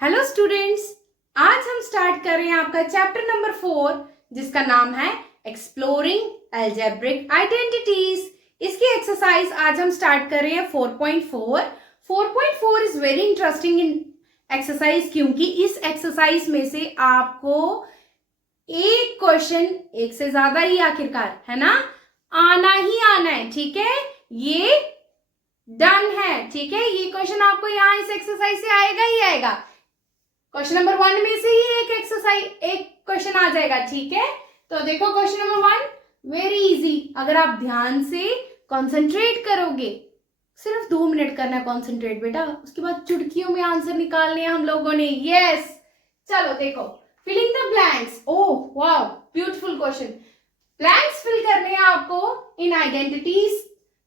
Hello students, आज हम start कर रहे हैं आपका चैप्टर नंबर 4 जिसका नाम है एक्सप्लोरिंग अलजेब्रिक आइडेंटिटीज। इसकी एक्सरसाइज आज हम स्टार्ट कर रहे हैं 4.4। 4.4 is very interesting in exercise क्योंकि इस एक्सरसाइज में से आपको एक क्वेश्चन, एक से ज्यादा ही आखिरकार है ना, आना ही आना है। ठीक है, ये डन है। ठीक है, ये क्वेश्चन आपको यहाँ इस एक्सरसाइज से आएगा ही आएगा। क्वेश्चन नंबर 1 में से ही एक क्वेश्चन आ जाएगा। ठीक है, तो देखो क्वेश्चन नंबर 1 वेरी इजी। अगर आप ध्यान से कंसंट्रेट करोगे, सिर्फ 2 मिनट करना है कंसंट्रेट बेटा, उसके बाद चुटकियों में आंसर निकालने हैं हम लोगों ने। यस, चलो देखो, filling the blanks. Oh wow, beautiful question. Blanks fill करने हैं आपको in identities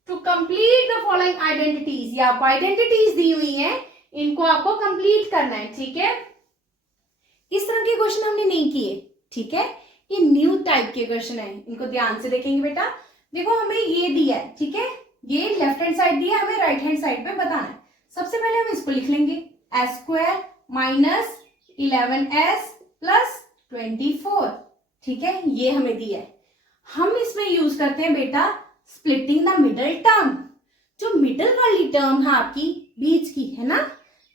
to complete the following identities. ये आपको आइडेंटिटीज दी हुई हैं, इनको आपको कंप्लीट करना है। ठीक है, इस तरह के क्वेश्चन हमने नहीं किए। ठीक है, ये न्यू टाइप के क्वेश्चन है, इनको ध्यान से देखेंगे बेटा। देखो हमें ये दिया है, ठीक है, ये लेफ्ट हैंड साइड दिया, हमें राइट हैंड साइड पे बताना है। सबसे पहले हम इसको लिख लेंगे, s² माइनस 11s प्लस 24। ठीक है, ये हमें दिया है। हम इसमें यूज करते हैं बेटा स्प्लिटिंग द मिडल टर्म। जो मिडल वाली टर्म है आपकी, बीच की है ना,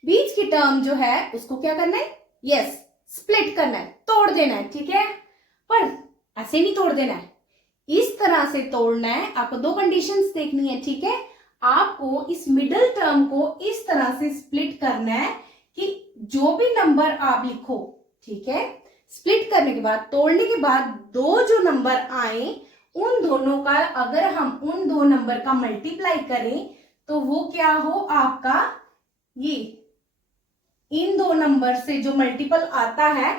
बीच की टर्म जो है उसको क्या करना है, यस, स्प्लिट करना है, तोड़ देना है। ठीक है, पर ऐसे नहीं तोड़ देना है, इस तरह से तोड़ना है। आपको 2 कंडीशंस देखनी है। ठीक है, आपको इस मिडल टर्म को इस तरह से स्प्लिट करना है कि जो भी नंबर आप लिखो, ठीक है, स्प्लिट करने के बाद, तोड़ने के बाद, 2 जो नंबर आए उन दोनों का, अगर हम उन 2 नंबर का मल्टीप्लाई करें तो वो क्या हो आपका, ये इन 2 नंबर से जो मल्टीपल आता है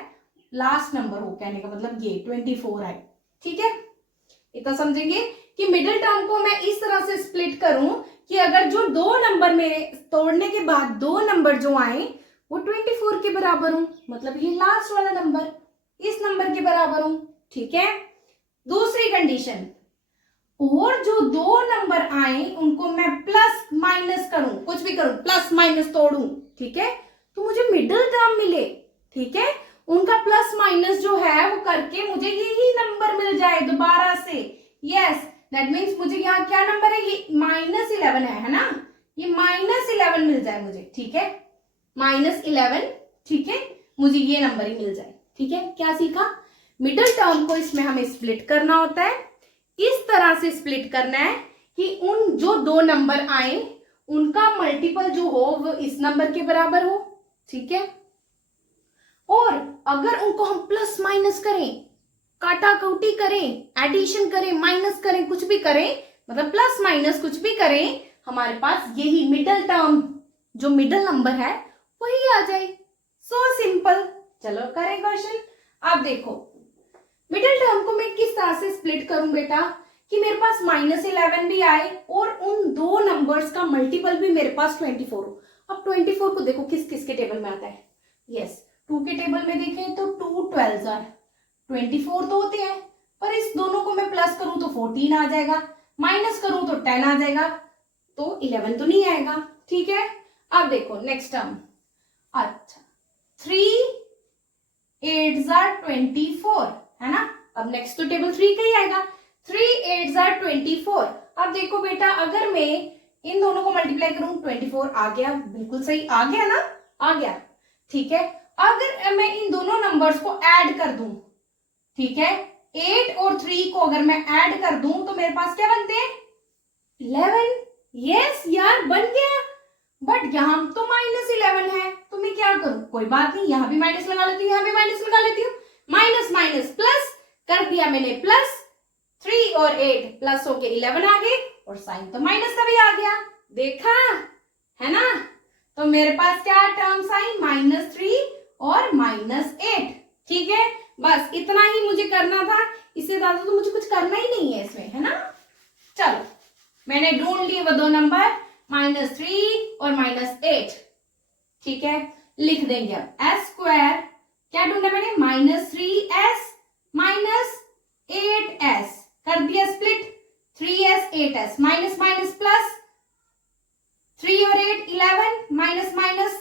लास्ट नंबर हो, कहने का मतलब ये 24 आए। ठीक है, इतना समझेंगे कि मिडिल टर्म को मैं इस तरह से स्प्लिट करूं कि अगर जो 2 नंबर मेरे तोड़ने के बाद 2 नंबर जो आए वो 24 के बराबर हो, मतलब ये लास्ट वाला नंबर इस नंबर के बराबर हो। ठीक है, दूसरी कंडीशन, और जो 2 नंबर आए उनको मैं प्लस माइनस करूं, कुछ भी करूं, प्लस माइनस तोड़ूं, ठीक है, तो मुझे मिडिल टर्म मिले। ठीक है, उनका प्लस माइनस जो है वो करके मुझे यही नंबर मिल जाए दोबारा से। यस, दैट मीन्स मुझे यहाँ क्या नंबर है, ये -11 है ना, ये -11 मिल जाए मुझे। ठीक है, -11, ठीक है, मुझे ये नंबर ही मिल जाए। ठीक है, क्या सीखा, मिडिल टर्म को इसमें हमें स्प्लिट करना होता है, इस तरह से स्प्लिट करना है कि उन जो 2 नंबर आए उनका मल्टीपल जो हो वो इस नंबर के बराबर हो। ठीक है, और अगर उनको हम प्लस माइनस करें, काटा कौटी करें, एडिशन करें, माइनस करें, कुछ भी करें, मतलब प्लस माइनस कुछ भी करें, हमारे पास यही मिडिल टर्म, जो मिडिल नंबर है वही आ जाए। So simple. चलो करें क्वेश्चन। अब देखो मिडिल टर्म को मैं किस तरह से स्प्लिट करूं बेटा कि मेरे पास -11 भी आए और उन 2 नंबर्स का मल्टीपल भी मेरे पास 24 हो। अब 24 को देखो किस किस के टेबल में आता है, यस, 2 के टेबल में देखें तो 2 12 आर 24 तो होते हैं, पर इस दोनों को मैं प्लस करूं तो 14 आ जाएगा, माइनस करूं तो 10 आ जाएगा, तो 11 तो नहीं आएगा। ठीक है, अब देखो नेक्स्ट टर्म, अच्छा 3 8 आर 24 है ना, अब नेक्स्ट तो टेबल 3 का ही आएगा, 3 8 आर 24। अब देखो बेटा अगर मैं इन दोनों को मल्टीप्लाई करूं, 24 आ गया, बिल्कुल सही आ गया ना, आ गया। ठीक है, अगर मैं इन दोनों नंबर्स को ऐड कर दूं, ठीक है, 8 और 3 को अगर मैं ऐड कर दूं तो मेरे पास क्या बनते हैं, 11। यस यार बन गया, बट यहां तो -11 है, तो मैं क्या करूं, कोई बात नहीं, यहां भी माइनस लगा लेती हूँ, यहां भी माइनस लगा लेती हूँ, माइनस माइनस प्लस कर दिया मैंने, प्लस 3 और 8 प्लस होके 11 आ गए, और साइन तो माइनस का भी आ गया, देखा है ना। तो मेरे पास क्या टर्म्स आई, -3 और -8। ठीक है, बस इतना ही मुझे करना था, इससे ज्यादा तो मुझे कुछ करना ही नहीं है इसमें, है ना। चलो मैंने ढूंढ लिए वो 2 नंबर, -3 और -8। ठीक है, लिख देंगे अब s² क्या ढूंढा मैंने, -3s -8s, कर दिया split, 3s 8s, minus minus plus, 3 और 8 11, minus minus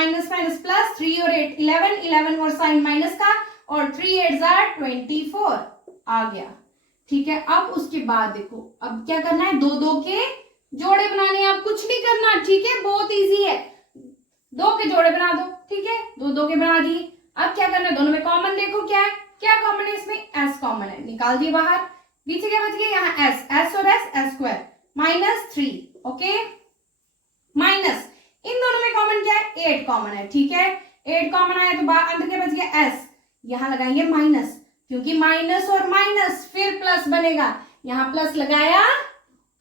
minus minus plus, 3 और 8 11, 11 और साइन माइनस का, और 3 8 24 आ गया। ठीक है, अब उसके बाद देखो अब क्या करना है, दो दो के जोड़े बनाने हैं, आप कुछ नहीं करना। ठीक है, बहुत इजी है, दो के जोड़े बना दो। ठीक है, दो दो के बना दिए। अब क्या करना है, दोनों में कॉमन देखो क्या है, क्या कॉमन है इसमें, एस कॉमन है, निकाल दिए बाहर। पीछे क्या बच गया, यहाँ एस, एस और एस, एस स्क्वायर -3। ओके, माइनस इन दोनों में कॉमन क्या है, 8 कॉमन है। ठीक है, 8 कॉमन आया तो अंदर क्या बच गया, एस, यहां लगाएंगे माइनस, क्योंकि माइनस और माइनस फिर प्लस बनेगा, यहां प्लस लगाया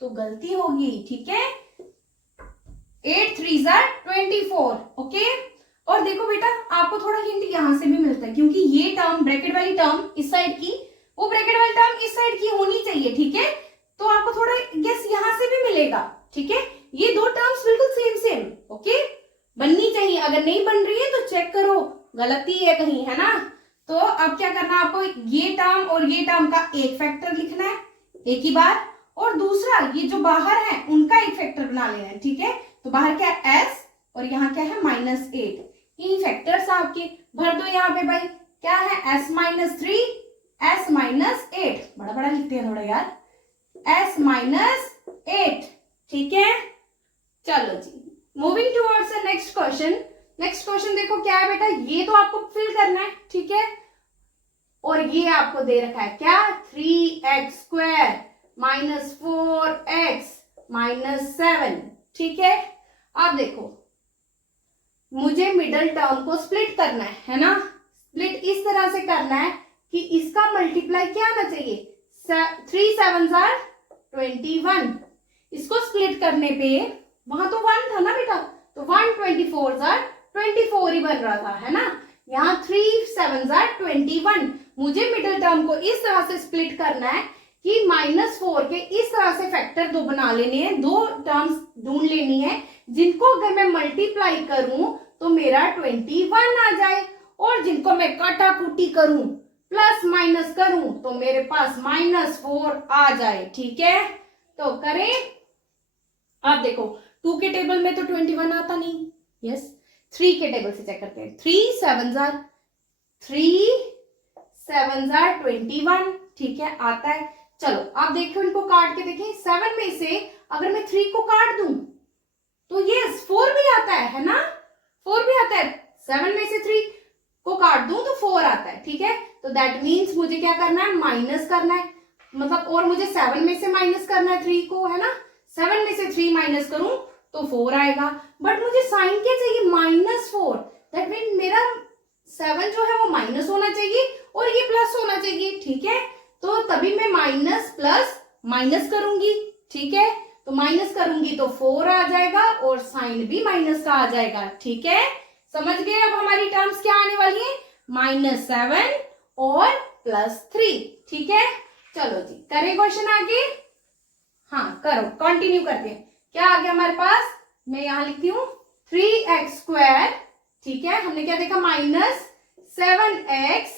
तो गलती होगी। ठीक है, 8 3 24। ओके, और देखो बेटा आपको थोड़ा हिंट यहां से भी मिलता है, क्योंकि ये टर्म ब्रैकेट वाली टर्म इस साइड की, वो ब्रैकेट वाली टर्म इस साइड की होनी चाहिए। ठीक है, तो आपको थोड़ा गेस यहां से भी मिलेगा। ठीक है, ये दो टर्म्स बिल्कुल सेम सेम ओके बननी चाहिए, अगर नहीं बन रही है तो चेक करो गलती है कहीं, है ना। तो अब क्या करना है आपको, ये टर्म और ये टर्म का एक फैक्टर लिखना है एक ही बार, और दूसरा ये जो बाहर है उनका एक फैक्टर बना लेना है। ठीक है, तो बाहर क्या है s और यहाँ क्या है -8, यही फैक्टर्स आपके भर दो यहाँ पे भाई, क्या है s -3 s -8, बड़ा बड़ा लिखते हैं थोड़ा यार, s -8। ठीक है, चलो जी moving towards the next question. Next question देखो क्या है बेटा, ये तो आपको फिल करना है। ठीक है, और ये आपको दे रखा है क्या, 3x² -4x -7। ठीक है, अब देखो मुझे मिडल टर्म को स्प्लिट करना है ना, स्प्लिट इस तरह से करना है कि इसका मल्टीप्लाई क्या आना चाहिए, 3 7 21। इसको स्प्लिट करने पे वहां तो 1 था ना बेटा, तो 1 24 24 ही बन रहा था, है ना। यहाँ 3 7 21। मुझे मिडिल टर्म को इस तरह से स्प्लिट करना है कि -4 के इस तरह से फैक्टर दो बना लेने हैं, दो टर्म्स ढूंढ लेनी है जिनको अगर मैं मल्टीप्लाई करूं तो मेरा 21 आ जाए, और जिनको मैं काटा कुटी करूं प्लस माइनस करूं तो मेरे पास -4 आ जाए। ठीक है, तो करें। अब देखो 2 के टेबल में तो 21 आता नहीं, यस 3 के टेबल से चेक करते हैं, 3 7 21। ठीक है, आता है। चलो आप देखो इनको काट के देखें, 7 में से अगर मैं 3 को काट दूं तो यस 4 भी आता है ना, 4 भी आता है। 7 में से 3 को काट दूं तो 4 आता है। ठीक है, तो दैट मीन्स मुझे क्या करना है, माइनस करना है, मतलब और मुझे 7 में से माइनस करना है 3 को, है ना। 7 में से 3 माइनस करूं तो 4 आएगा, बट मुझे साइन क्या चाहिए, -4। दैट मीन मेरा 7 जो है वो माइनस होना चाहिए और ये प्लस होना चाहिए। ठीक है, तो तभी मैं माइनस प्लस माइनस करूंगी। ठीक है, तो माइनस करूंगी तो 4 आ जाएगा और साइन भी माइनस का आ जाएगा। ठीक है, समझ गए। अब हमारी टर्म्स क्या आने वाली है, -7 और +3। ठीक है, चलो जी करें क्वेश्चन आगे। हाँ करो, कंटिन्यू करते हैं। क्या आ गया हमारे पास, मैं यहां लिखती हूँ 3x²। ठीक है, हमने क्या देखा, -7x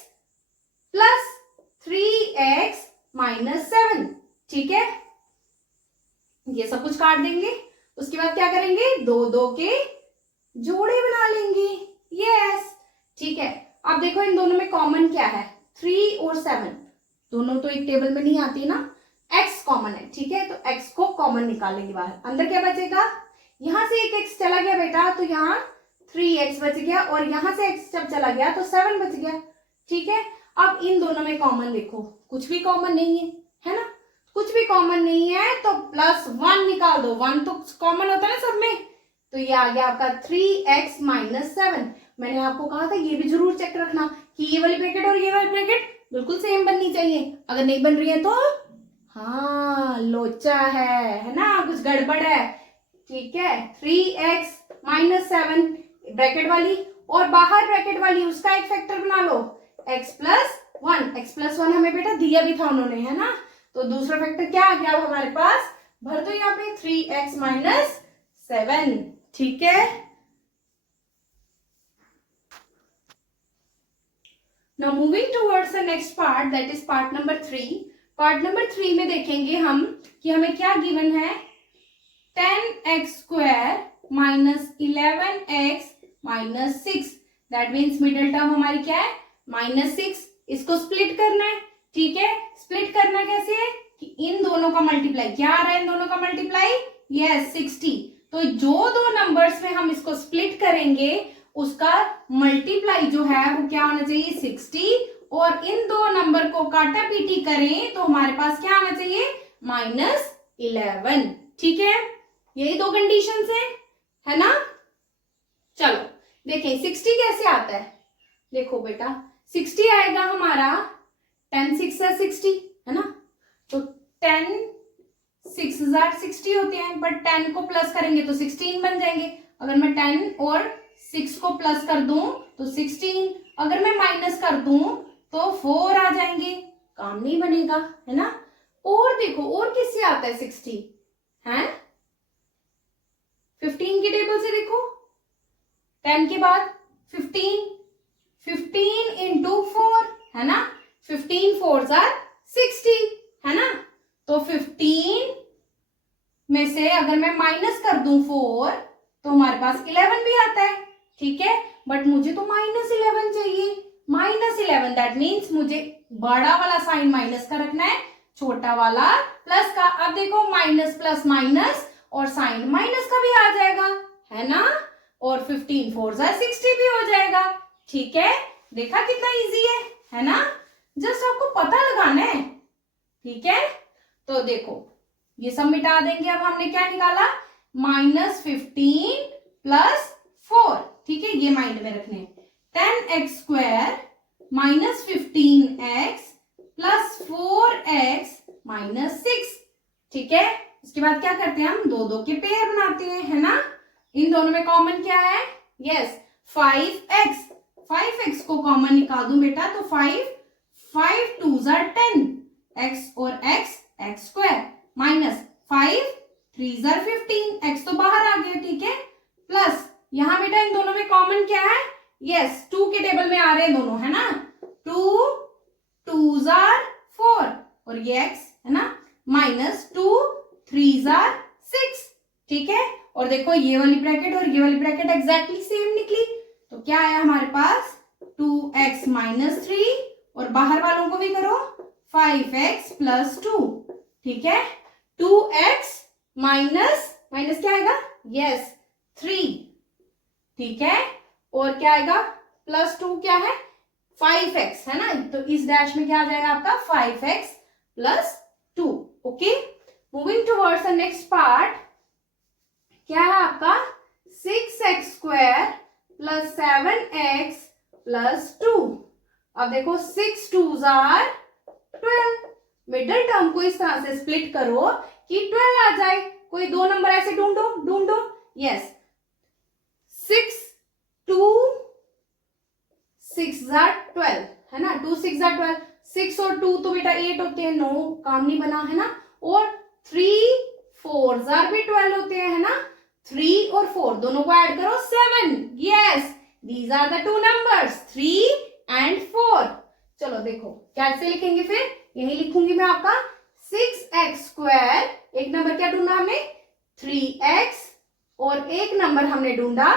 + 3x -7। ठीक है, ये सब कुछ काट देंगे, उसके बाद क्या करेंगे, दो दो के जोड़े बना लेंगे। यस, ठीक है। अब देखो इन दोनों में कॉमन क्या है, 3 और 7, दोनों तो एक टेबल में नहीं आती ना, x कॉमन है। ठीक है, तो x को कॉमन निकालेंगे बाहर, अंदर क्या बचेगा, यहां से एक x चला गया बेटा तो यहाँ 3x बच गया, और यहां से x जब चला गया तो 7 बच गया। ठीक है, अब इन दोनों में कॉमन देखो, कुछ भी कॉमन नहीं है ना, कुछ भी कॉमन नहीं है तो +1 निकाल दो, 1 तो कॉमन होता है ना सब में, तो ये आ गया आपका 3x -7। मैंने आपको कहा था ये भी जरूर चेक रखना कि ये वाली ब्रैकेट और ये वाली ब्रैकेट बिल्कुल सेम बननी चाहिए, अगर नहीं बन रही है तो हाँ लोचा है ना, कुछ गड़बड़ है। ठीक है, 3x -7 ब्रैकेट वाली और बाहर ब्रैकेट वाली उसका एक फैक्टर बना लो, x + 1 हमें बेटा दिया भी था उन्होंने, है ना, तो दूसरा फैक्टर क्या आ गया हमारे पास, भर दो यहाँ पे 3x -7। ठीक है, now moving towards the next part, that is part number 3। Part number 3 में देखेंगे हम कि हमें क्या गिवन है, 10x² -11x -6, that means middle term हमारी क्या है -6। इसको स्प्लिट करना है, ठीक है। स्प्लिट करना कैसे है कि इन दोनों का मल्टीप्लाई, क्या आ रहा है इन दोनों का मल्टीप्लाई, यस 60। तो जो दो नंबर्स में हम इसको स्प्लिट करेंगे उसका मल्टीप्लाई जो है वो क्या होना चाहिए 60, और इन दो नंबर को काटा पीटी करें तो हमारे पास क्या आना चाहिए -11, ठीक है। यही दो कंडीशंस है ना। चलो देखें 60 कैसे आता है। देखो बेटा 60 आएगा हमारा 10 6 60, है ना। तो 10 6 60 होते हैं, बट 10 को प्लस करेंगे तो 16 बन जाएंगे। अगर मैं 10 और 6 को प्लस कर दूं तो 16, अगर मैं माइनस कर दूं तो 4 आ जाएंगे, काम नहीं बनेगा, है ना। और देखो और किससे आता है 60 है, 15 की टेबल से देखो, 10 के बाद 15 इंटू 4, है ना। 15 4s are 60, है ना। तो 15 में से अगर मैं माइनस कर दूं 4 तो हमारे पास 11 भी आता है, ठीक है। बट मुझे तो -11 चाहिए, -11 दैट मीन्स मुझे बड़ा वाला साइन माइनस का रखना है, छोटा वाला प्लस का। अब देखो माइनस प्लस माइनस और साइन माइनस का भी आ जाएगा, है ना। और 15 4s are 60 भी हो जाएगा, ठीक है। देखा कितना इजी है ना। जस्ट आपको पता लगाना है, ठीक है। तो देखो ये सब मिटा देंगे। अब हमने क्या निकाला -15 + 4, ठीक है। ये माइंड में रखने 10x² -15x + 4x -6, ठीक है। उसके बाद क्या करते हैं हम दो दो के पेयर बनाते हैं, है ना। इन दोनों में कॉमन क्या है, यस 5x को कॉमन निकाल दूं बेटा तो 5 2s are 10, x और x² -5 3s are 15, x तो बाहर आ गया, ठीक है। प्लस यहां बेटा इन दोनों में कॉमन क्या है, यस 2 के टेबल में आ रहे हैं दोनों, है ना। 2 2s are 4 और ये x, है ना, -2 3s are 6, ठीक है। और देखो ये वाली ब्रैकेट और ये वाली ब्रैकेट एग्जैक्टली सेम निकली, तो क्या आया हमारे पास 2x -3, और बाहर वालों को भी करो 5x + 2, ठीक है। 2x माइनस क्या आएगा, यस 3, ठीक है। और क्या आएगा +2 क्या है 5x, है ना। तो इस डैश में क्या आ जाएगा आपका 5x + 2, okay. Moving towards the next part, क्या है आपका 6x² + 7x + 2। अब देखो 6 2s are 12, मिडिल टर्म को इस तरह से स्प्लिट करो कि 12 आ जाए। कोई दो नंबर ऐसे ढूंढो, यस 6 2 6s are 12, है ना। 2 6s are 12, 6 और 2 तो बेटा 8 होते हैं, 9 काम नहीं बना, है ना। और 3 4s are भी 12 होते हैं, है ना। 3 और 4 दोनों को ऐड करो 7, yes these are the two numbers 3 and 4। चलो देखो कैसे लिखेंगे, फिर यही लिखूंगी मैं आपका 6x², एक नंबर क्या ढूंढा हमने 3x, और एक नंबर हमने ढूंढा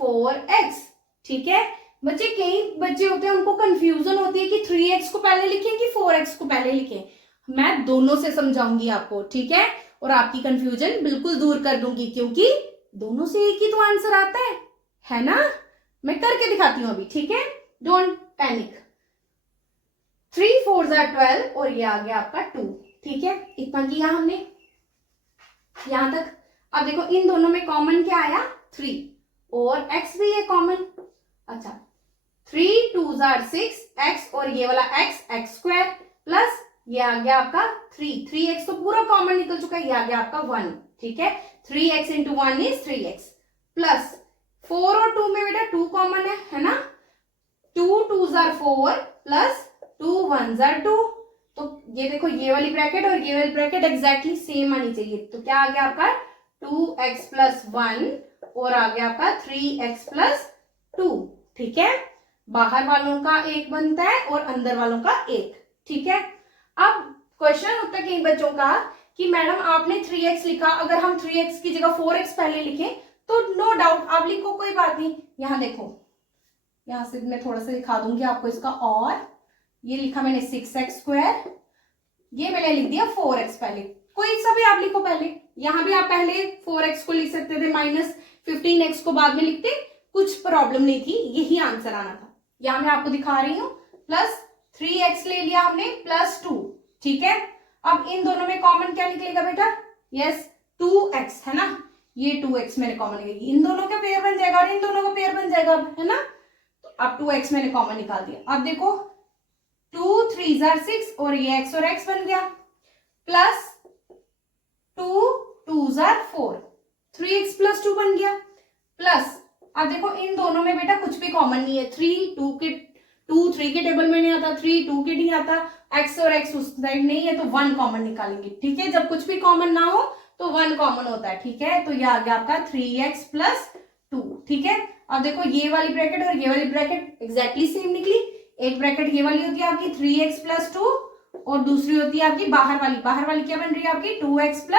4x, ठीक है। बच्चे कई बच्चे होते हैं उनको कंफ्यूजन होती है कि 3x को पहले लिखें कि 4x को पहले लिखें। मैं दोनों से समझाऊंगी आपको, ठीक है। और आपकी कंफ्यूजन बिल्कुल दूर कर दूंगी, क्योंकि दोनों से एक ही तो आंसर आता है ना। मैं करके दिखाती हूं अभी, ठीक है, डोंट पैनिक। 3 4s are 12 और ये आ गया आपका 2, ठीक है। इतना किया हमने यहां तक। अब देखो इन दोनों में कॉमन क्या आया 3, और x भी है कॉमन। अच्छा 3 2s are 6, x और ये वाला x² प्लस ये आ गया आपका 3x तो पूरा कॉमन निकल चुका है, ये आ गया आपका 1, ठीक है। 3x into 1 is 3x plus 4 और 2 में बेटा 2 कॉमन है ना। 2 2s are 4 plus 2 1s are 2। तो ये देखो ये वाली ब्रैकेट और ये वाली ब्रैकेट एग्जैक्टली सेम आनी चाहिए। तो क्या आ गया आपका 2x + 1 और आ गया आपका 3x + 2, ठीक है। बाहर वालों का 1 बनता है और अंदर वालों का 1, ठीक है। अब क्वेश्चन होता है कई बच्चों का कि मैडम आपने 3x लिखा, अगर हम 3x की जगह 4x पहले लिखें तो नो डाउट आप लिखो, कोई बात नहीं। यहाँ देखो, यहाँ से मैं थोड़ा सा दिखा दूंगी आपको इसका, और ये लिखा मैंने 6x², ये मैंने लिख दिया 4x पहले, कोई सा भी आप लिखो पहले। यहाँ भी आप पहले 4x को लिख सकते थे, -15x को बाद में लिखते, कुछ प्रॉब्लम नहीं थी, यही आंसर आना था। यहाँ मैं आपको दिखा रही हूँ, +3x ले लिया हमने, +2, ठीक है। अब इन दोनों में कॉमन क्या निकलेगा बेटा? यस, 2x है ना, ये 2x मैंने कॉमन निकाली, इन दोनों का पेयर बन जाएगा और इन दोनों का पेयर बन जाएगा, है ना। तो अब 2x मैंने कॉमन निकाल दिया। अब देखो 2 3 6 और ये x और x बन गया, +2 2 4, 3x + 2 बन गया, प्लस अब देखो इन दोनों में बेटा कुछ भी कॉमन नहीं है, 2 3 के टेबल में नहीं आता, 3 2 के नहीं आता, x और x उस साइड नहीं है, तो 1 कॉमन निकालेंगे, ठीक है। जब कुछ भी कॉमन ना हो तो 1 कॉमन होता है, ठीक है। तो ये आ गया आपका 3x + 2, ठीक है। अब देखो ये वाली ब्रैकेट और ये वाली ब्रैकेट एग्जैक्टली सेम निकली। एक ब्रैकेट ये वाली होती है आपकी 3x + 2 और दूसरी होती है आपकी बाहर वाली क्या बन रही है आपकी 2x +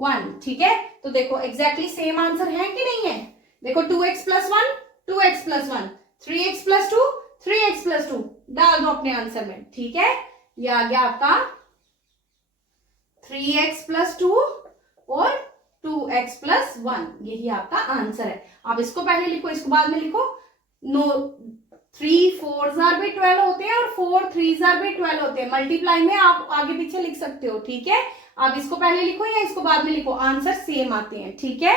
1, ठीक है। तो देखो एग्जैक्टली सेम आंसर है कि नहीं है? देखो 2x + 1 2x + 1, 3x + 2 3x + 2, डाल दो अपने आंसर में, ठीक है। ये आ गया आपका 3x + 2 और 2x + 1, यही आपका आंसर है। आप इसको पहले लिखो, इसको बाद में लिखो। नो, 3 4s भी 12 होते हैं और 4 3s भी 12 होते हैं। मल्टीप्लाई में आप आगे पीछे लिख सकते हो, ठीक है। आप इसको पहले लिखो या इसको बाद में लिखो, आंसर सेम आते हैं, ठीक है।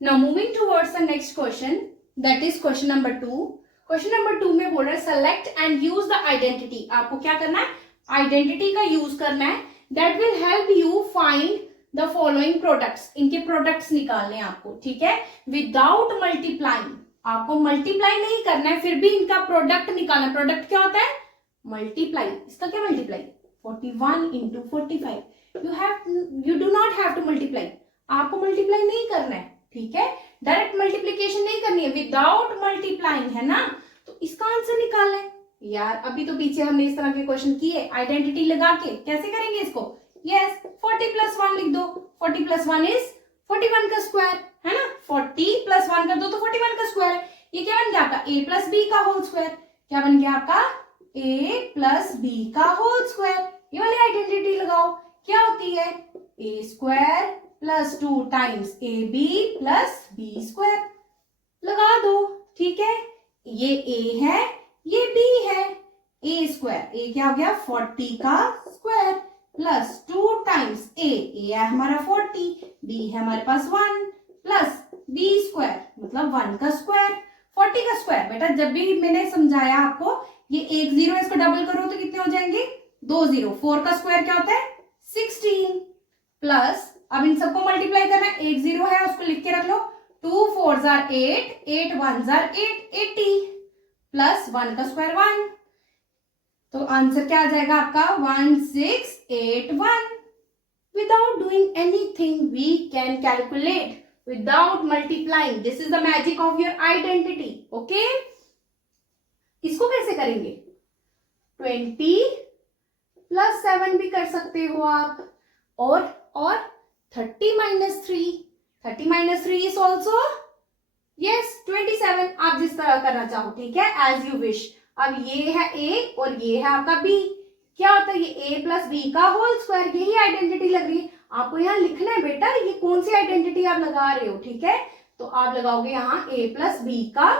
Now moving towards the next question, that is question number 2. Question number 2 में बोल रहा है select and use the identity. आपको क्या करना है? आइडेंटिटी का यूज करना है, that will help you find the following products. इनके प्रोडक्ट्स निकालने हैं आपको, ठीक है, विदाउट मल्टीप्लाइंग। आपको मल्टीप्लाई नहीं करना है, फिर भी इनका प्रोडक्ट निकालना है। प्रोडक्ट क्या होता है? मल्टीप्लाई। इसका क्या multiply? 41 × 45। You do not have to multiply, आपको मल्टीप्लाई नहीं करना है, ठीक है। डायरेक्ट मल्टीप्लिकेशन नहीं करनी है, विदाउट मल्टीप्लाइंग, है ना। तो इसका आंसर निकालना है यार। अभी तो पीछे हमने इस तरह के क्वेश्चन किए आइडेंटिटी लगा के। कैसे करेंगे इसको? यस, 40 + 1 लिख दो। 40 + 1 इज 41 का स्क्वायर, है ना। 40 + 1 कर दो तो 41 का स्क्वायर है। ये क्या बन गया आपका? a + b का होल स्क्वायर। क्या बन गया आपका? a + b का होल स्क्वायर। ये वाली आइडेंटिटी लगाओ, क्या होती है? a² + 2 टाइम्स ab + b² लगा दो, ठीक है। ये a है, ये b है, a², a क्या हो गया? 40 का स्क्वायर + 2 टाइम्स a है हमारा 40, b है हमारे पास 1 प्लस b² मतलब 1 का स्क्वायर, 40 का स्क्वायर। बेटा जब भी मैंने समझाया आपको, ये 1 0 इसको डबल करो तो कितने हो जाएंगे? 2 0। 4 का स्क्वायर क्या होता है? 16 प्लस, अब इन सबको मल्टीप्लाई करना है। 1 0 है उसको लिख के रख लो, 2 4s 8, 8 1s 8, 80 प्लस 1 का स्क्वायर 1। तो आंसर क्या आ जाएगा आपका? 1681। Without doing anything we can calculate without multiplying. This is the magic of your identity, okay. इसको कैसे करेंगे? 20 + 7 भी कर सकते हो आप, और 30 - 3, 30 - 3 is also yes 27। आप जिस तरह करना चाहो, ठीक है, as you wish। अब ये है a और ये है आपका b। क्या होता है? ये a + b का होल स्क्वायर, यही आइडेंटिटी लग रही है। आपको यहाँ लिखना है बेटा, ये कौन सी आइडेंटिटी आप लगा रहे हो, ठीक है। तो आप लगाओगे यहाँ a + b का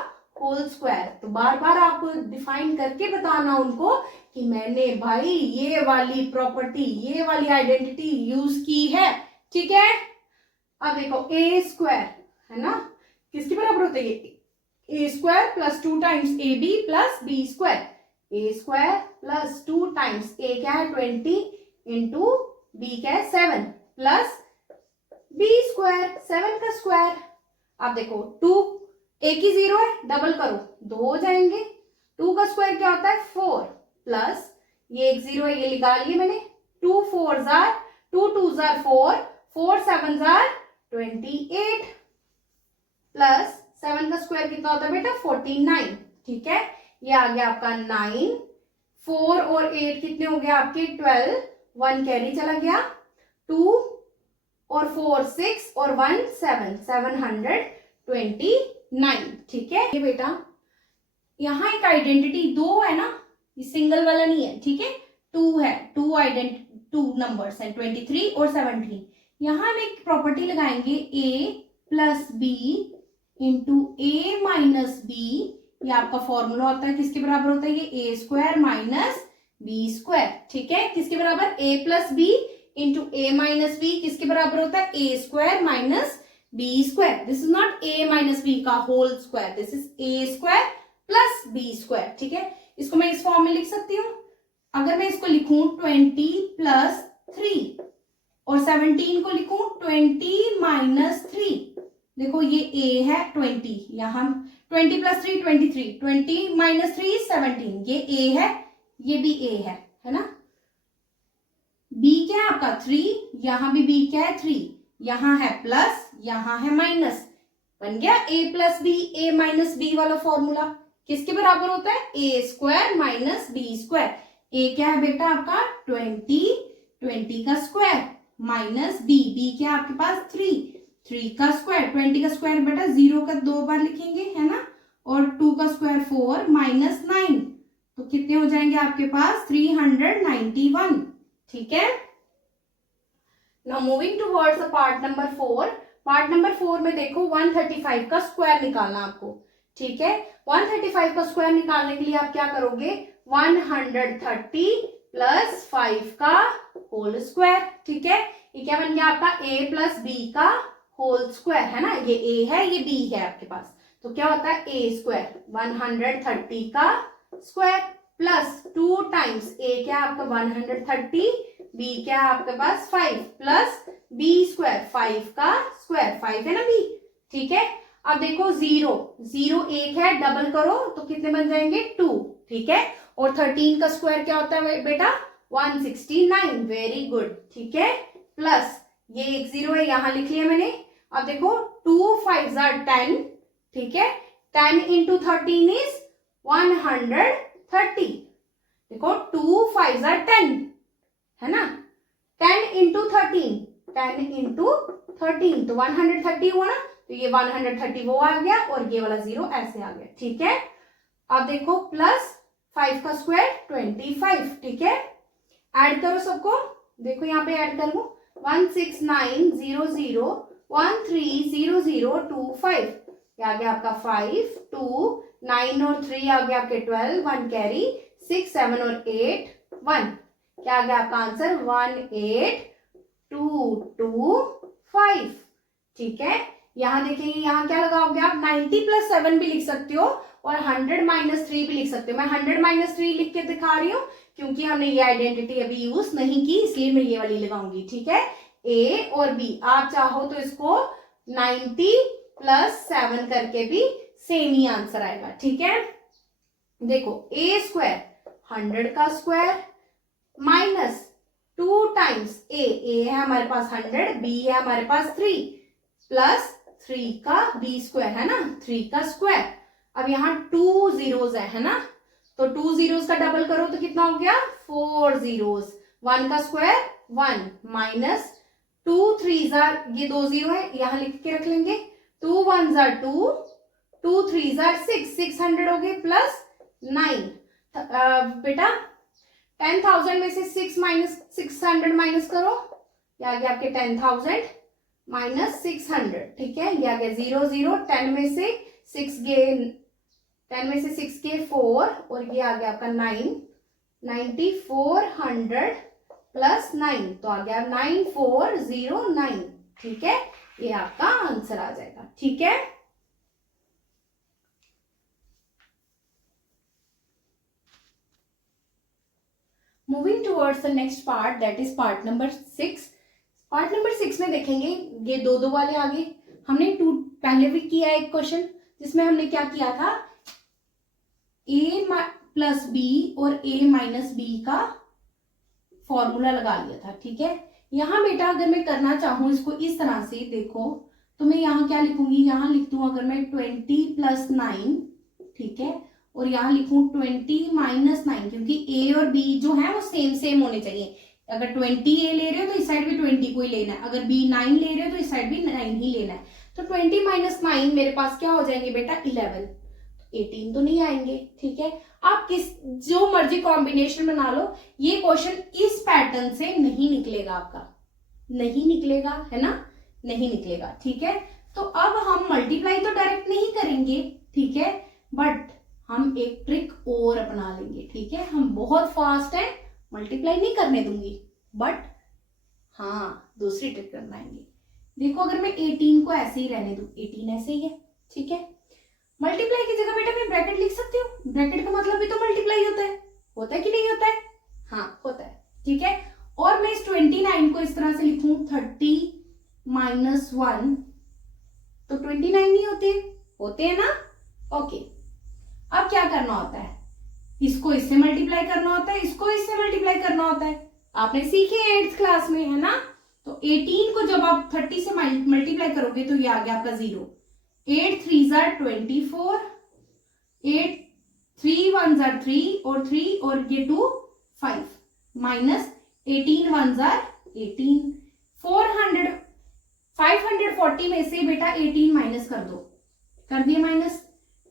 होल स्क्वायर। तो बार बार आपको डिफाइन करके बताना उनको कि मैंने भाई ये वाली प्रॉपर्टी, ये वाली आइडेंटिटी यूज की है, ठीक है। अब देखो a² है ना, किसके बराबर होता है? ये a² + 2 times ab + b²। a² + 2 times a क्या है? 20 × b क्या है? 7 प्लस b² 7 का स्क्वायर। अब देखो 2, एक ही 0 है, डबल करो 2 हो जाएंगे। 2 का स्क्वायर क्या होता है? 4 प्लस ये एक 0 है, ये निकाल लिए मैंने। 2 4s 2 2s 4, 4 7s 28 प्लस 7 का स्क्वायर कितना होता है बेटा? 49, ठीक है। ये आ गया आपका 9 4 और 8 कितने हो गए आपके 12, 1 कैरी चला गया, 2 और 4 6 और 1 7, 729। ठीक है ये बेटा, यहाँ एक आइडेंटिटी 2 है ना, ये सिंगल वाला नहीं है, ठीक है, 2 है, 2 नंबर्स हैं 23 और 17। यहाँ हम एक प्रॉपर्टी लगाएंगे a plus B into A minus B, ये आपका फॉर्मूला होता है, किसके बराबर होता है ये, A square minus B square. ठीक है, किसके बराबर, a plus B into A minus B, किसके बराबर होता है, A square minus B square. This is not a minus B का whole square, this is A square plus B square. ठीक है, इसको मैं इस फॉर्म में लिख सकती हूँ। अगर मैं इसको लिखूं 20 प्लस 3 और 17 को लिखूं 20 माइनस 3, देखो ये a है 20, यहाँ 20 प्लस 3 23, 20 माइनस 3 17, ये a है, ये भी a है ना। b क्या है आपका 3, यहाँ भी b क्या है 3, यहाँ है प्लस, यहाँ है माइनस, बन गया a plus B, a minus B वाला फॉर्मूला। किसके बराबर होता है, A square minus B square. ए क्या है बेटा आपका 20 का स्क्वायर माइनस बी क्या है आपके पास 3 का स्क्वायर, 20 का स्क्वायर बेटा 0 का 2 बार लिखेंगे है ना, और 2 का स्क्वायर 4 माइनस 9, तो कितने हो जाएंगे आपके पास 391। ठीक है, now moving towards part number 4। Part number 4 में देखो 135 का स्क्वायर निकालना आपको। ठीक है, 135 का स्क्वायर निकालने के लिए आप क्या करोगे, 130 प्लस 5 का होल स्क्वायर। ठीक है, ये क्या बन गया आपका a प्लस बी का होल स्क्वायर है ना, ये a है ये b है आपके पास, तो क्या होता है a स्क्वायर 130 का स्क्वायर प्लस 2 टाइम्स a क्या है आपका 130, b क्या है आपके पास 5 प्लस b स्क्वायर 5 का स्क्वायर, 5 है ना b। ठीक है, अब देखो 0 एक है, डबल करो तो कितने बन जाएंगे 2। ठीक है, और 13 का स्क्वायर क्या होता है बेटा 169, वेरी गुड। ठीक है, प्लस ये एक 0 है, यहां लिख लिया मैंने। अब देखो 2 5 are 10, ठीक है, 10 इंटू 13 इज 130। देखो 2 5 are 10 है ना, 10 इंटू 13, 10 इंटू 13 तो 130 हुआ ना, तो ये 130 वो आ गया और ये वाला 0 ऐसे आ गया। ठीक है, अब देखो प्लस 5 का स्क्वायर 25। ठीक है, ऐड करो सबको, देखो यहाँ पे ऐड कर लूं 16900 130025, ये आ गया आपका 5 2 9 और 3 आ गया आपके 12, 1 कैरी 6 7 और 8 1, क्या आ गया आपका आंसर 18225। ठीक है, यहाँ देखेंगे यहाँ क्या लगाओगे आप 90 प्लस 7 भी लिख सकते हो और 100 माइनस 3 भी लिख सकते हो। मैं 100 माइनस 3 लिख के दिखा रही हूँ क्योंकि हमने ये आइडेंटिटी अभी यूज नहीं की, इसलिए मैं ये वाली लगाऊंगी। ठीक है, ए और बी, आप चाहो तो इसको 90 प्लस 7 करके भी सेम ही आंसर आएगा। ठीक है, देखो ए स्क्वायर 100 का स्क्वायर माइनस 2 टाइम्स ए है हमारे पास 100, बी है हमारे पास 3 प्लस 3 का बी स्क्वायर है ना, 3 का स्क्वायर। अब यहाँ 2 zeros है ना, तो 2 zeros का डबल करो तो कितना हो गया 4 zeros, 1 का स्क्वायर 1 माइनस 2 3s are, ये 2 0 है यहाँ लिख के रख लेंगे, 2 1s are 2 2 3s are 6 600 हो गए प्लस 9। बेटा 10,000 में से 600 माइनस करो, ये आ गया आपके 10,000 माइनस 600। ठीक है, ये आ गया 0 0, 10 में से 6 गए 4 और ये आ गया आपका 9, 9400 प्लस 9 तो आ गया 9409। ठीक है, ये आपका आंसर आ जाएगा। ठीक है, moving towards the next part, that is part number 6। Part number 6 में देखेंगे ये दो वाले आगे हमने पहले भी किया एक क्वेश्चन जिसमें हमने क्या किया था, a प्लस बी और a माइनस बी का फॉर्मूला लगा लिया था। ठीक है, यहाँ बेटा अगर मैं करना चाहूँ इसको इस तरह से, देखो तो मैं यहाँ क्या लिखूंगी, यहाँ लिख दूँ अगर मैं 20 प्लस 9, ठीक है, और यहाँ लिखूं 20 माइनस 9, क्योंकि ए और बी जो है वो सेम सेम होने चाहिए। अगर 20 ए ले रहे हो तो इस साइड भी 20 को ही लेना है, अगर बी 9 ले रहे हो तो इस साइड भी 9 ही लेना है। तो 20 माइनस 9 मेरे पास क्या हो जाएंगे बेटा 11, 18 तो नहीं आएंगे। ठीक है, आप किस जो मर्जी कॉम्बिनेशन बना लो, ये क्वेश्चन इस पैटर्न से नहीं निकलेगा आपका, नहीं निकलेगा, है ना, नहीं निकलेगा। ठीक है, तो अब हम मल्टीप्लाई तो डायरेक्ट नहीं करेंगे, ठीक है, बट हम एक ट्रिक और अपना लेंगे। ठीक है, हम बहुत फास्ट है, मल्टीप्लाई नहीं करने दूंगी, बट हाँ दूसरी ट्रिक अपनाएंगे। देखो अगर मैं 18 को ऐसे ही रहने दूं, 18 ऐसे ही है, ठीक है, मल्टीप्लाई की जगह बेटा मैं ब्रैकेट लिख सकती हूँ। ब्रैकेट का मतलब भी तो मल्टीप्लाई होता है कि नहीं होता है? हाँ होता है। ठीक है, और मैं इस 29 को इस तरह से लिखूं 30 माइनस 1, तो 29 नहीं होते हैं ना। ओके, अब क्या करना होता है, इसको इससे मल्टीप्लाई करना होता है, इसको इससे मल्टीप्लाई करना होता है, आपने सीखे 8th क्लास में, है ना। तो 18 को जब आप 30 से मल्टीप्लाई करोगे तो ये आ गया आपका 0, 8 3 जार 24, 8 3 1 जार 3 और 3 और ये 2 5 माइनस 18 1 जार 18, 540 में से बेटा 18 माइनस कर दो, कर दिया माइनस,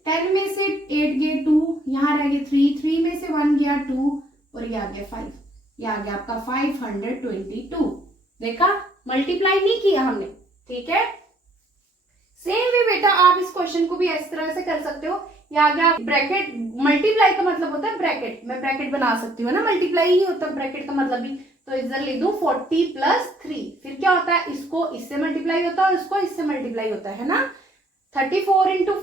10 में से 8 गए 2, यहां रह गए 3, 3 में से 1 गया 2 और ये आ गया 5, ये आ गया आपका 522। देखा, मल्टीप्लाई नहीं किया हमने। ठीक है, सेम वे बेटा आप इस क्वेश्चन को भी इस तरह से कर सकते हो। ये आ गया ब्रैकेट, मल्टीप्लाई का मतलब होता है ब्रैकेट, मैं ब्रैकेट बना सकती हूँ ना, मल्टीप्लाई ही होता है ब्रैकेट का मतलब भी। तो इधर लिख दूं 40 प्लस 3, फिर क्या होता है, इसको इससे मल्टीप्लाई होता है और इसको इससे मल्टीप्लाई होता है ना। 34 इंटू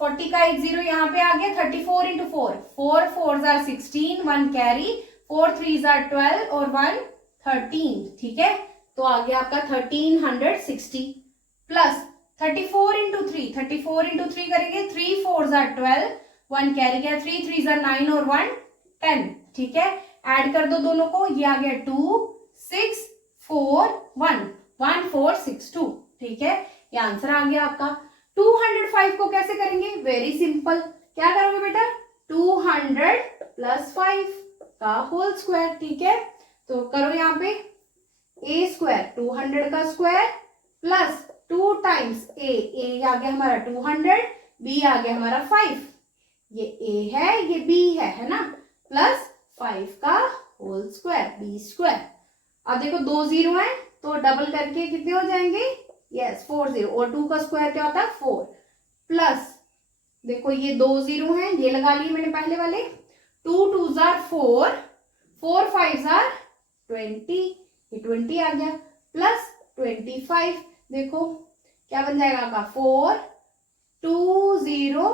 40 का एक 0 यहाँ पे आ गया, 34 इंटू 4, 4 4 जार 16, 1 कैरी, 4 3 जार 12 और 1 13। ठीक है, तो आ गया आपका 1360 प्लस 34 इंटू 3, 34 इंटू 3 करेंगे, 3 4 जार 12, 1 कैरी गया, 3 3 जार 9 और 1 10। ठीक है, ऐड कर दो दोनों को, ये आ गया 2 6 4 1 1462। ठीक है, ये आंसर आ गया आपका। 205 को कैसे करेंगे, वेरी सिंपल, क्या करोगे बेटा 200 प्लस 5 का होल स्क्वायर। ठीक है, तो करो यहाँ पे a स्क्वायर, 200 का स्क्वायर प्लस 2 टाइम्स a आ गया हमारा 200, b आ गया हमारा 5, ये a है ये b है ना, प्लस 5 का होल स्क्वायर, b स्क्वायर। अब देखो 2 0 है तो डबल करके कितने हो जाएंगे, यस 4 0, और 2 का स्क्वायर क्या होता है 4, प्लस देखो ये 2 0 है, ये लगा लिए मैंने पहले वाले, 2 2 जार 4, 4 5 जार 20, ये 20 आ गया, प्लस 25, देखो क्या बन जाएगा आपका 4 2 0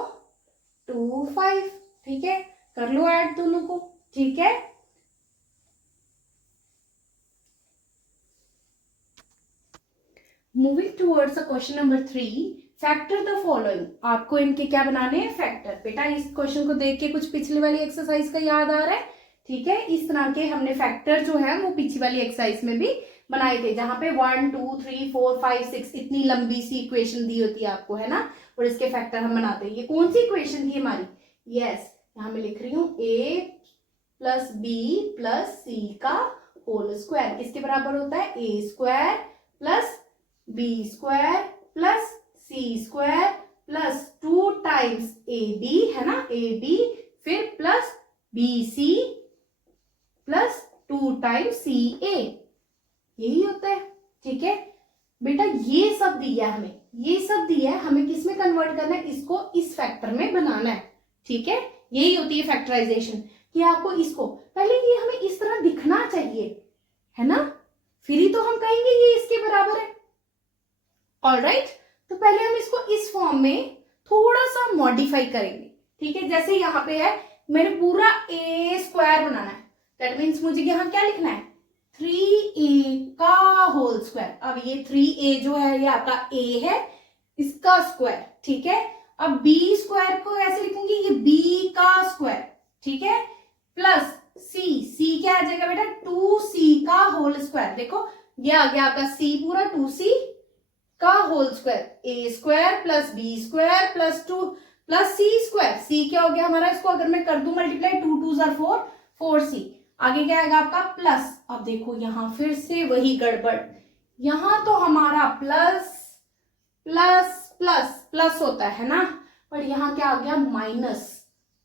2 5। ठीक है, कर लो ऐड दोनों को। ठीक है, moving towards question number 3, factor the following. आपको इनके क्या बनाने हैं, फैक्टर। बेटा इस क्वेश्चन को देख के कुछ पिछले वाली एक्सरसाइज का याद आ रहा है। ठीक है, इस तरह के हमने फैक्टर जो है वो पिछली वाली एक्सरसाइज में भी बनाए थे, जहां पे 1 2 3 4 5 6 इतनी लंबी सी इक्वेशन दी होती है आपको, है ना, और इसके फैक्टर हम बनाते हैं। ये कौन सी इक्वेशन थी हमारी, यस यहाँ मैं लिख रही हूँ a plus B plus C का होल स्क्वायर किसके बराबर होता है, a square plus B square plus C square plus 2 times A B, है ना, ए बी, फिर plus B C plus 2 times C A, यही होता है। ठीक है बेटा, ये सब दिया है हमें, ये सब दिया है हमें, किसमें कन्वर्ट करना है, इसको इस फैक्टर में बनाना है। ठीक है, यही होती है फैक्टराइजेशन, कि आपको इसको पहले ये हमें इस तरह दिखना चाहिए, है ना, फिर ही तो हम कहेंगे ये इसके बराबर है। ऑलराइट, तो पहले हम इसको इस फॉर्म में थोड़ा सा मॉडिफाई करेंगे। ठीक है, जैसे यहाँ पे है, मैंने पूरा ए स्क्वायर बनाना है, दैट मीन्स मुझे यहाँ क्या लिखना है, 3a का होल स्क्वायर। अब ये 3a जो है ये आपका a है, इसका स्क्वायर। ठीक है, अब b स्क्वायर को ऐसे लिखूंगी, ये b का स्क्वायर। ठीक है, प्लस c क्या आ जाएगा बेटा, 2c का होल स्क्वायर। देखो ये आ गया आपका c पूरा 2c का whole square, a square plus b square plus 2 plus C square, C क्या हो गया हमारा, इसको अगर मैं कर दूं मल्टीप्लाई, 2 2 जार 4, 4c, आगे क्या आएगा आपका प्लस। अब देखो यहां फिर से वही गड़बड़, यहां तो हमारा प्लस प्लस प्लस प्लस होता है ना, पर यहाँ क्या आ गया माइनस।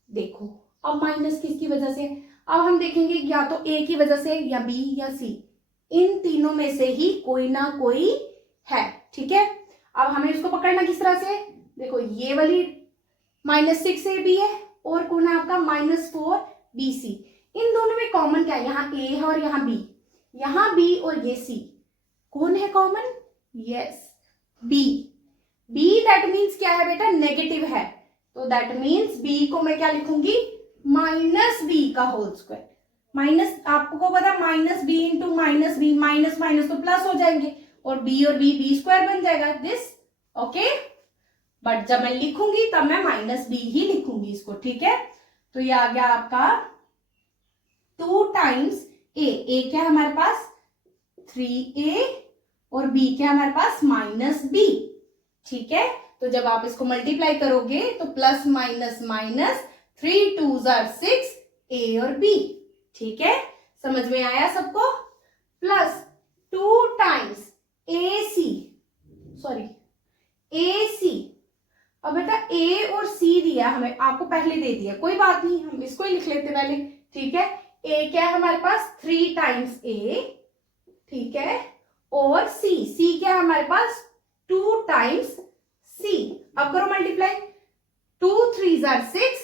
देखो अब माइनस किसकी वजह से, अब हम देखेंगे या तो ए की वजह से या बी या सी, इन तीनों में से ही कोई ना कोई है, ठीक है। अब हमें इसको पकड़ना किस तरह से, देखो ये वाली -6ab है और कौन है आपका -4bc, इन दोनों में कॉमन क्या है, यहाँ a है और यहाँ b, यहाँ b और ये c, कौन है common, yes b, b that means क्या है बेटा, नेगेटिव है, तो दैट मीन्स b को मैं क्या लिखूंगी, -b का होल स्क्वायर, माइनस आपको पता -b into -b, minus minus तो प्लस हो जाएंगे और b b स्क्वायर बन जाएगा दिस, ओके। बट जब मैं लिखूंगी तब मैं -b ही लिखूंगी इसको, ठीक है। तो ये आ गया आपका 2 टाइम्स a क्या है हमारे पास 3a और b क्या है हमारे पास -b, ठीक है। तो जब आप इसको मल्टीप्लाई करोगे तो plus minus minus 3 2 jar 6 a और b, ठीक है, समझ में आया सबको। प्लस 2 टाइम्स ac, अब बेटा a और c दिया हमें, आपको पहले दे दिया, कोई बात नहीं, हम इसको ही लिख लेते पहले, ठीक है। a क्या है हमारे पास 3 टाइम्स a, ठीक है, और c क्या है हमारे पास 2 टाइम्स c, अब करो मल्टीप्लाई, 2 3 जार 6,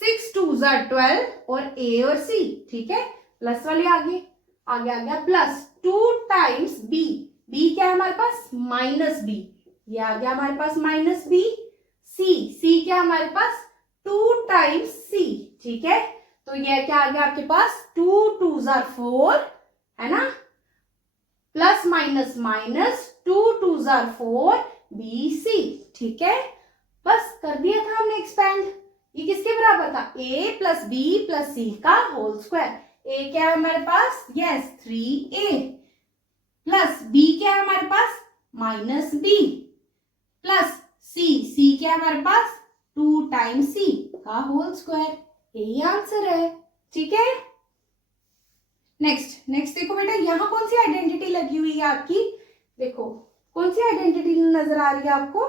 6 2 जार 12 और a और c, ठीक है, प्लस वाले आगे आ गया प्लस 2 टाइम्स b क्या है हमारे पास -b, ये आ गया हमारे पास -b, c क्या है हमारे पास 2 टाइम्स c, ठीक है, तो ये क्या आ गया आपके पास 2 2 जार 4 है ना, plus minus minus 2 2 jar 4 bc, ठीक है, बस कर दिया था हमने एक्सपेंड। ये किसके बराबर था, a plus b plus c का होल स्क्वायर, a क्या है हमारे पास, यस 3a, प्लस b क्या है हमारे पास -b, प्लस c क्या है हमारे पास 2 टाइम्स c का होल स्क्वायर, यही आंसर है, ठीक है। नेक्स्ट देखो बेटा, यहाँ कौन सी आइडेंटिटी लगी हुई है आपकी, देखो कौन सी आइडेंटिटी नजर आ रही है आपको,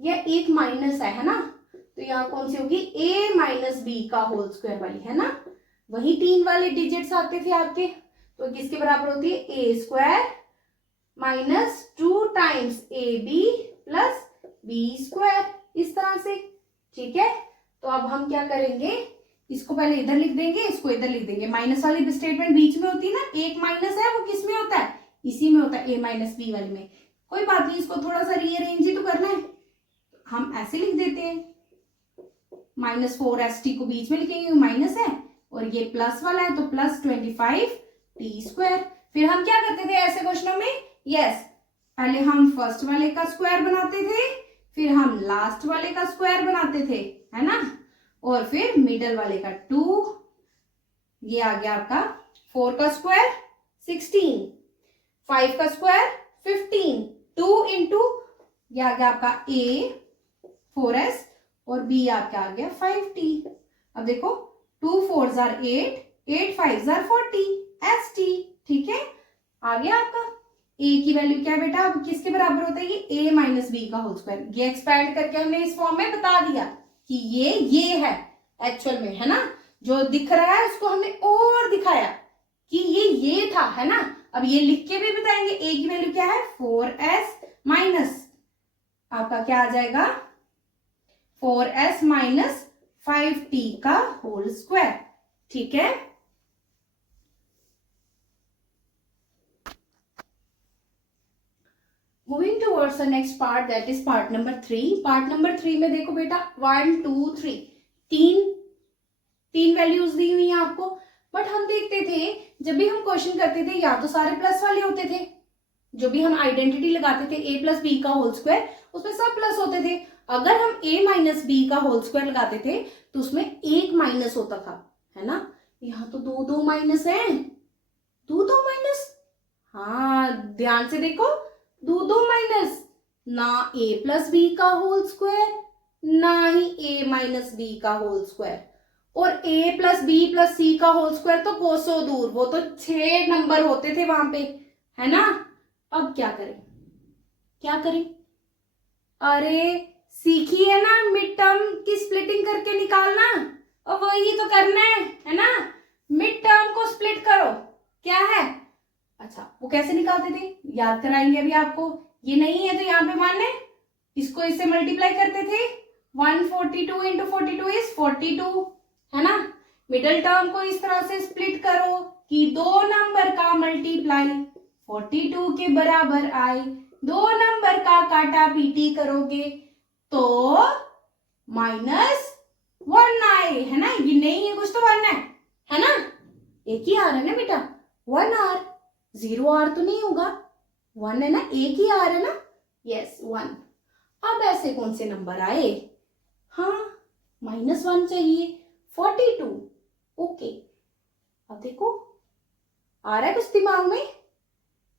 ये एक माइनस है ना, तो यहाँ कौन सी होगी a - b का होल स्क्वायर वाली है ना, वही 3 वाले डिजिट्स आते थे आपके, तो किसके बराबर होती है a square -2 times ab plus b square, इस तरह से, ठीक है। तो अब हम क्या करेंगे, इसको पहले इधर लिख देंगे, इसको इधर लिख देंगे, माइनस वाली स्टेटमेंट बीच में होती है ना, एक माइनस है वो किस में होता है, इसी में होता है a - b वाली में, कोई बात नहीं, इसको थोड़ा सा रीअरेंज ही तो करना है, हम ऐसे लिख देते हैं, -4st को बीच में लिखेंगे, माइनस है और ये प्लस वाला है तो प्लस 25t स्क्वायर। फिर हम क्या करते थे ऐसे क्वेश्चनों में, यस पहले हम फर्स्ट वाले का स्क्वायर बनाते थे, फिर हम लास्ट वाले का स्क्वायर बनाते थे, है ना, और फिर मिडल वाले का 2, ये आ गया आपका 4 का स्क्वायर 16, 5 का स्क्वायर 15, 2 इंटू ये आ गया आपका a 4s और b आपका आ गया 5t। अब देखो 2 4 जार 8, 8 5 जार 40 st, ठीक है, आ गया आपका a की वैल्यू क्या है बेटा, अब किसके बराबर होता है, ये a - b का होल स्क्वायर, ये एक्सपैंड करके हमने इस फॉर्म में बता दिया कि ये है एक्चुअल में, है ना, जो दिख रहा है उसको हमने और दिखाया कि ये था, है ना। अब ये लिख के भी बताएंगे, a की वैल्यू क्या है 4s माइनस आपका क्या आ जाएगा 4s माइनस 5t का होल स्क्वायर, ठीक है। Moving towards the next part, that is part number 3। Part number 3 में देखो बेटा 1 2 3 तीन वैल्यूज दी हुई हैं आपको, बट हम देखते थे जब भी हम क्वेश्चन करते थे या तो सारे प्लस वाले होते थे, जो भी हम आइडेंटिटी लगाते थे a प्लस बी का होल स्क्वायर उसमें सब प्लस होते थे, अगर हम a - b का होल स्क्वायर लगाते थे तो उसमें एक माइनस होता था, है ना। यहाँ तो दो माइनस है, दो माइनस, हाँ ध्यान से देखो, दो माइनस, ना a प्लस बी का होल स्क्वायर ना ही a माइनस बी का होल स्क्वायर, और a plus B plus C का होल स्क्वायर तो कोसों दूर, वो तो 6 नंबर होते थे वहां पे, है ना। अब क्या करें, क्या करें, अरे सीखी है ना मिड टर्म की स्प्लिटिंग करके निकालना, और वही तो करना है ना। मिड टर्म को स्प्लिट करो, क्या है, अच्छा वो कैसे निकालते थे याद कराएंगे अभी आपको। ये नहीं है तो यहाँ पे मान ले, इसको इससे मल्टीप्लाई करते थे, 142 इंटू 42 इज 42, है ना। मिडल टर्म को इस तरह से स्प्लिट करो कि दो नंबर का मल्टीप्लाई 42 के बराबर आए, दो नंबर का काटा पीटी करोगे तो -1 आए, है ना। ये नहीं है कुछ तो 1 है ना, एक ही आर है ना बेटा, 1 आर, 0 आर तो नहीं होगा, 1 है ना, एक ही आर है ना, यस 1। अब ऐसे कौन से नंबर आए, हाँ -1 चाहिए, 42, ओके। अब देखो आ रहा है कुछ दिमाग में,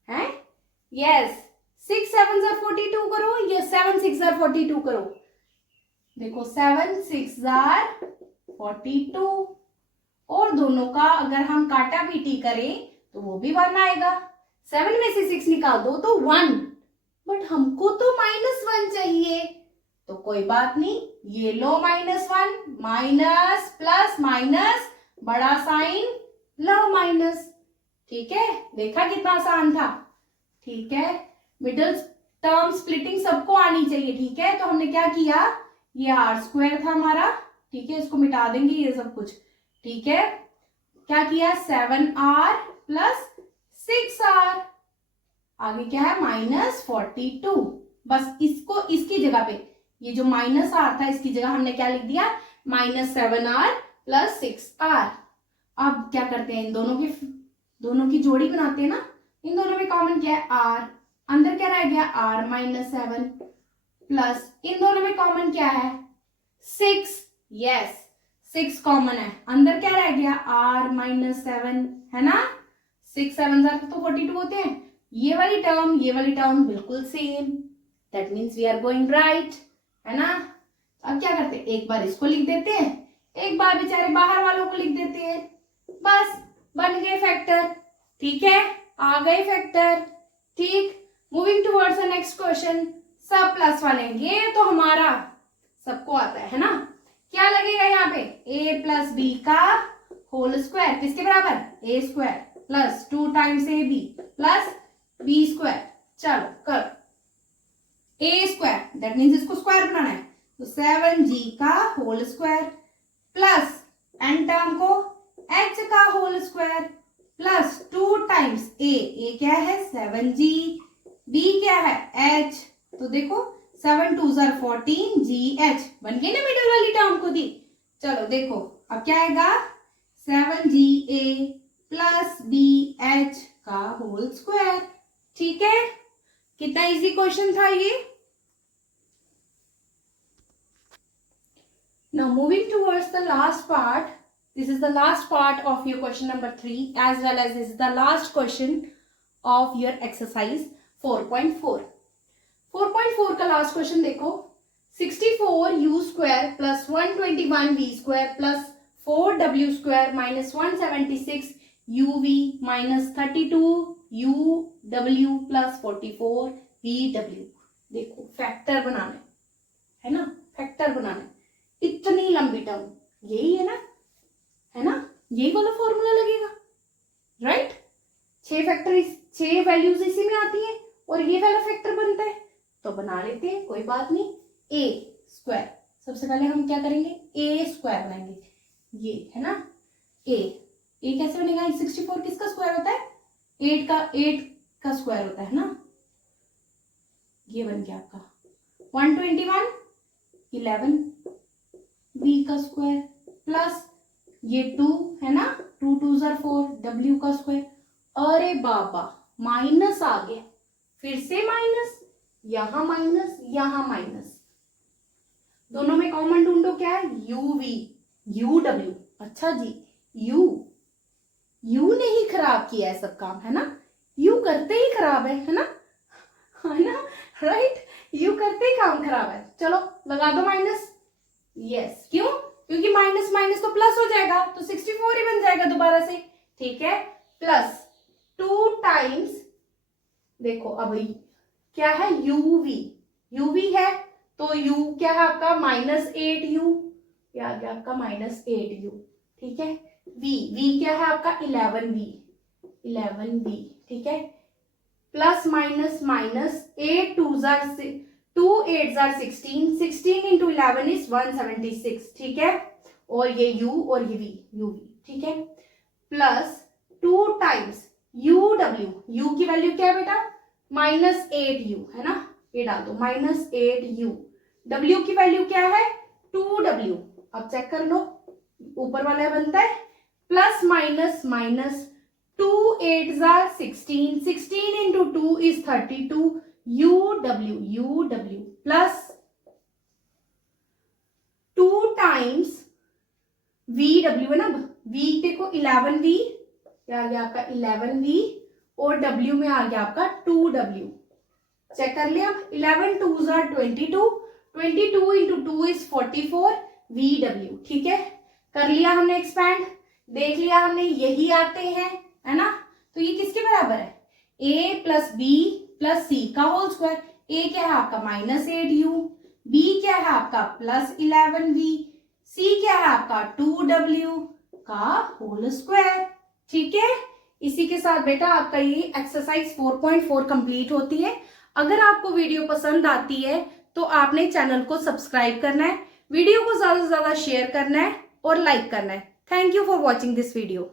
है, यस 6 7 जार 42 करो, या 7 6 जार 42 करो, देखो 7 6 जार 42, और दोनों का अगर हम काटा पीटी करें तो वो भी 1 आएगा, 7 में से 6 निकाल दो तो 1, बट हमको तो -1 चाहिए, तो कोई बात नहीं, ये लो -1, माइनस प्लस माइनस बड़ा साइन लो माइनस, ठीक है, देखा कितना आसान था, ठीक है। मिडिल टर्म स्प्लिटिंग सबको आनी चाहिए, ठीक है। तो हमने क्या किया, ये आर स्क्वायर था हमारा, ठीक है, इसको मिटा देंगे ये सब कुछ, ठीक है। क्या किया, 7r प्लस 6r, आगे क्या है -42, बस इसको इसकी जगह पे, ये जो माइनस आर था इसकी जगह हमने क्या लिख दिया, -7r प्लस 6r। अब क्या करते हैं, इन दोनों की जोड़ी बनाते हैं ना, इन दोनों में कॉमन क्या है r, अंदर क्या रह गया r-7 प्लस इन दोनों में कॉमन क्या है 6, यस 6 कॉमन है, अंदर क्या रह गया r-7, है ना। 6 7 तो 42 होते हैं, ये वाली टर्म बिल्कुल same, that means we are going right, है ना। अब क्या करते हैं, एक बार इसको लिख देते हैं, एक बार बेचारे बाहर वालों को लिख देते हैं, बस बन गए फैक्टर, ठीक है, आ गए फैक्टर, ठीक। Moving towards the next question, सब प्लस वाले, ये तो हमारा सबको आता है ना। क्या लगेगा यहाँ पे, a प्लस बी का होल स्क्वायर किसके बराबर, a square plus 2 times ab plus b square, चलो कर a स्क्वायर, दैट मीन्स इसको स्क्वायर बनाना है, तो 7g का whole square plus n term को h का whole square plus 2 times a क्या है 7g, b क्या है h, तो देखो 7 2 14 gh बन गई ना, मिडिल वाली टर्म को दी। चलो देखो अब क्या आएगा, 7ga प्लस bh का होल स्क्वायर, ठीक है। कितना इजी क्वेश्चन था ये। Now moving towards the last part, this is the last part of your question number 3 as well as this is the last question of your exercise 4.4. 4.4 का last question देखो, 64u square plus 121v square plus 4w square minus 176uv minus 32uw plus 44vw। देखो factor बनाना है ना, factor बनाना है, इतनी लंबी term, यही है ना, यही वाला फॉर्मूला लगेगा, राइट। 6 फैक्टर 6 वैल्यूज इसी में आती है और ये वाला फैक्टर बनता है, तो बना लेते हैं, कोई बात नहीं। a स्क्वायर, सबसे पहले हम क्या करेंगे, a स्क्वायर बनाएंगे, ये है ना a कैसे बनेगा, 64 किसका स्क्वायर होता है, 8 का स्क्वायर होता है ना, ये बन गया आपका 121 11 b का स्क्वायर प्लस ये 2 है ना, 2 2 4 w का स्क्वायर, अरे बाबा माइनस आ गया, फिर से माइनस, यहां माइनस यहां माइनस, दोनों में कॉमन ढूंढो, क्या है uw, अच्छा जी u ने ही खराब किया है सब काम, है ना, u करते ही खराब है ना, राइट, u करते ही काम खराब है। चलो लगा दो माइनस, यस, क्यों? क्योंकि माइनस माइनस तो प्लस हो जाएगा, तो 64 ही बन जाएगा दोबारा से, ठीक है। प्लस 2 टाइम्स, देखो अब क्या है, यूवी, यूवी है तो यू क्या है आपका -8u, क्या आ गया आपका -8u, ठीक है। वी, वी क्या है आपका 11v, 11v, ठीक है। Plus minus minus, 8 2 8 16, 16 into 11 is 176, ठीक है। और ये u और ये v, uv, ठीक है। प्लस 2 टाइम्स uw, u की वैल्यू क्या है बेटा -8u, है ना, ये डाल दो -8u। w की वैल्यू क्या है 2w, अब चेक कर लो, ऊपर वाला बनता है plus minus minus, 2 8 16, 16 into 2 is 32, uw plus 2 times vw, है ना, v देखो 11v, क्या आ गया आपका 11v, और w में आ गया आपका 2w, चेक कर लिया। 11 2 22, 22 इंटू 2 इज 44 vw, ठीक है। कर लिया हमने एक्सपैंड, देख लिया हमने, यही आते हैं, है ना। तो ये किसके बराबर है, a plus B plus C का होल स्क्वायर। a क्या है आपका -8u, b क्या है आपका +11v, c क्या है आपका 2w का होल स्क्वायर, ठीक है। इसी के साथ बेटा आपका ये एक्सरसाइज 4.4 कंप्लीट होती है। अगर आपको वीडियो पसंद आती है तो आपने चैनल को सब्सक्राइब करना है, वीडियो को ज्यादा से ज्यादा शेयर करना है और लाइक करना है। Thank you for watching this video.